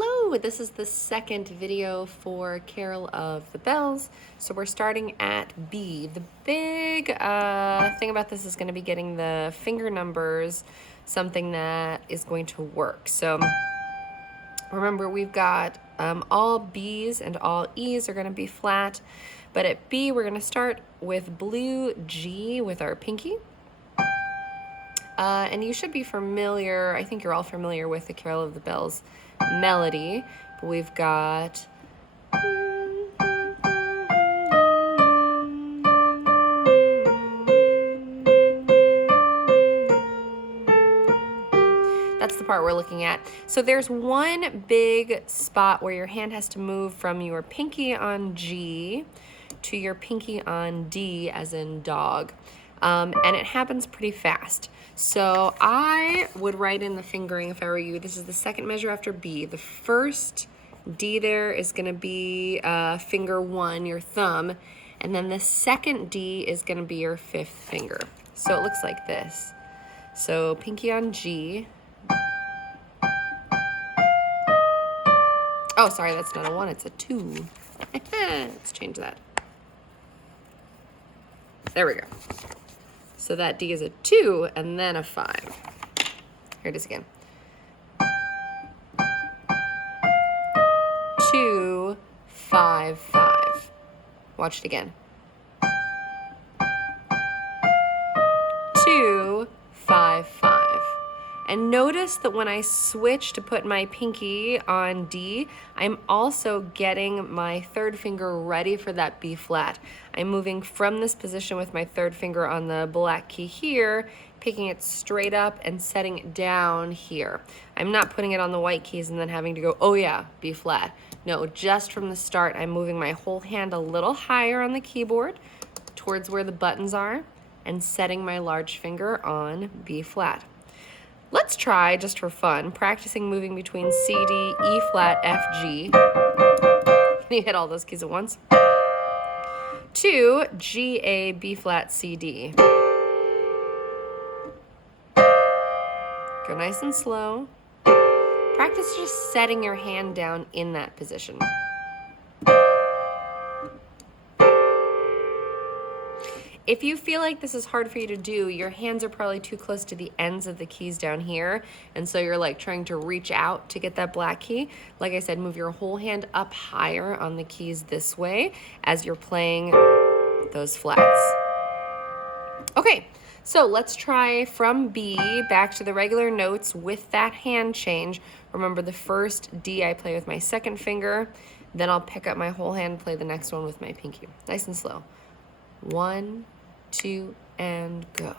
Hello, this is the second video for Carol of the Bells. So we're starting at B. The big thing about this is going to be getting the finger numbers, something that is going to work. So remember, we've got all B's and all E's are going to be flat, but at B we're going to start with blue G with our pinky. And you should be familiar, I think you're all familiar with the Carol of the Bells melody, but we've got that's the part we're looking at. So there's one big spot where your hand has to move from your pinky on G to your pinky on D, as in dog. And it happens pretty fast. So I would write in the fingering if I were you. This is the second measure after B. The first D there is going to be finger 1, your thumb, and then the second D is going to be your 5th finger. So it looks like this. So pinky on G. Oh, sorry, that's not a 1, it's a 2. Let's change that. There we go. So that D is a 2 and then a 5. Here it is again. 2, 5, 5. Watch it again. 2, 5, 5. And notice that when I switch to put my pinky on D, I'm also getting my 3rd finger ready for that B flat. I'm moving from this position with my 3rd finger on the black key here, picking it straight up and setting it down here. I'm not putting it on the white keys and then having to go, oh yeah, B flat. No, just from the start, I'm moving my whole hand a little higher on the keyboard towards where the buttons are and setting my large finger on B flat. Let's try, just for fun, practicing moving between C, D, E flat, F, G. Can you hit all those keys at once? 2, G, A, B flat, C, D. Go nice and slow. Practice just setting your hand down in that position. If you feel like this is hard for you to do, your hands are probably too close to the ends of the keys down here, and so you're like trying to reach out to get that black key. Like I said, move your whole hand up higher on the keys this way as you're playing those flats. Okay, so let's try from B back to the regular notes with that hand change. Remember, the first D I play with my 2nd finger, then I'll pick up my whole hand and play the next one with my pinky. Nice and slow. 1, 2, and go.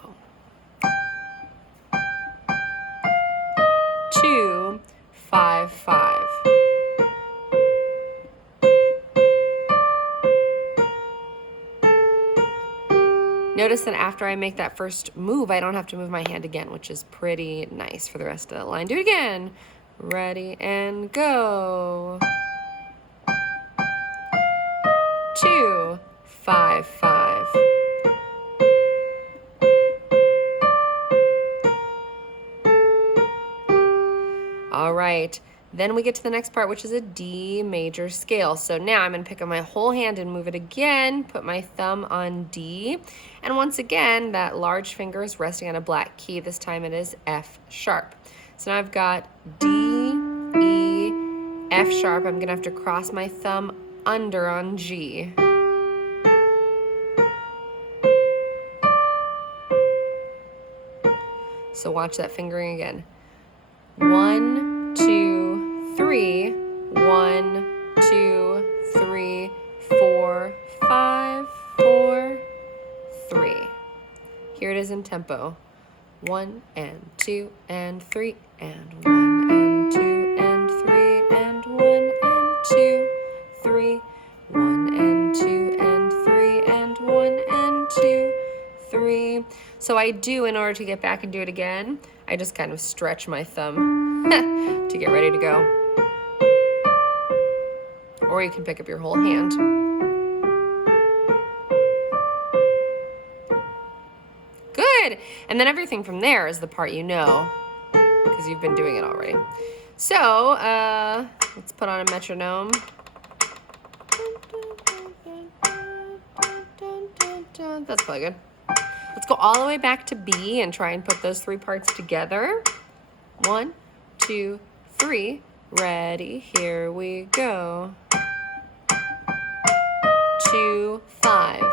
2, 5, 5. Notice that after I make that first move, I don't have to move my hand again, which is pretty nice for the rest of the line. Do it again. Ready and go. 2, 5, 5. All right, then we get to the next part, which is a D major scale. So now I'm going to pick up my whole hand and move it again, put my thumb on D, and once again, that large finger is resting on a black key. This time it is F sharp. So now I've got D, E, F sharp. I'm going to have to cross my thumb under on G. So watch that fingering again. 1, 2, 3. 1, 2, 3, 4, 5, 4, 3. Here it is in tempo. 1 and 2 and 3 and 1 and 2 and 3 and 1 and 2, 3. 1 and 2 and 3 and 1 and 2, 3. So I do, in order to get back and do it again, I just kind of stretch my thumb to get ready to go. Or you can pick up your whole hand. Good. And then everything from there is the part you know, because you've been doing it already. So, Let's put on a metronome. That's probably good. Let's go all the way back to B and try and put those 3 parts together. 1, 2, 3. Ready, here we go. 2, 5.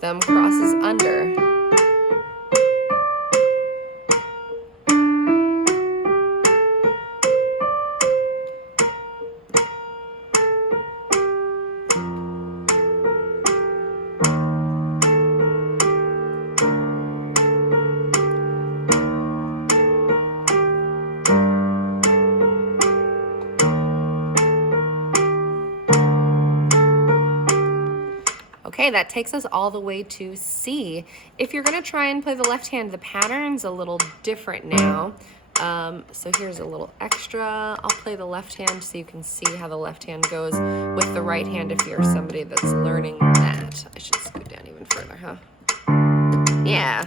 Thumb crosses under. Okay, that takes us all the way to C. If you're gonna try and play the left hand, the pattern's a little different now. So here's a little extra. I'll play the left hand so you can see how the left hand goes with the right hand if you're somebody that's learning that. I should scoot down even further, huh? Yeah.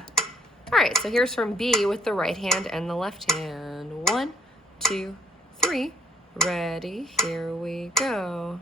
All right, so here's from B with the right hand and the left hand. 1, 2, 3. Ready, here we go.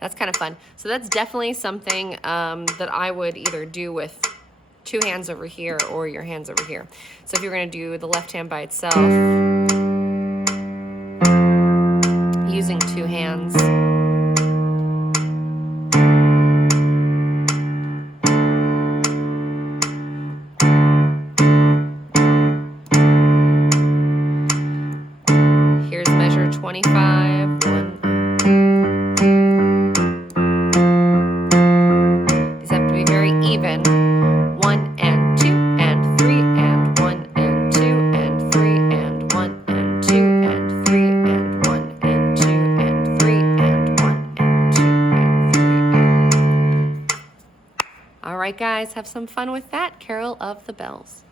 That's kind of fun. So that's definitely something that I would either do with 2 hands over here or your hands over here. So if you're going to do the left hand by itself, using 2 hands. Here's measure 25. 1. Even 1 and 2 and 3 and 1 and 2 and 3 and 1 and 2 and 3 and 1 and 2 and 3 and 1 and 2 and 3 and... All right, guys, have some fun with that. Carol of the Bells.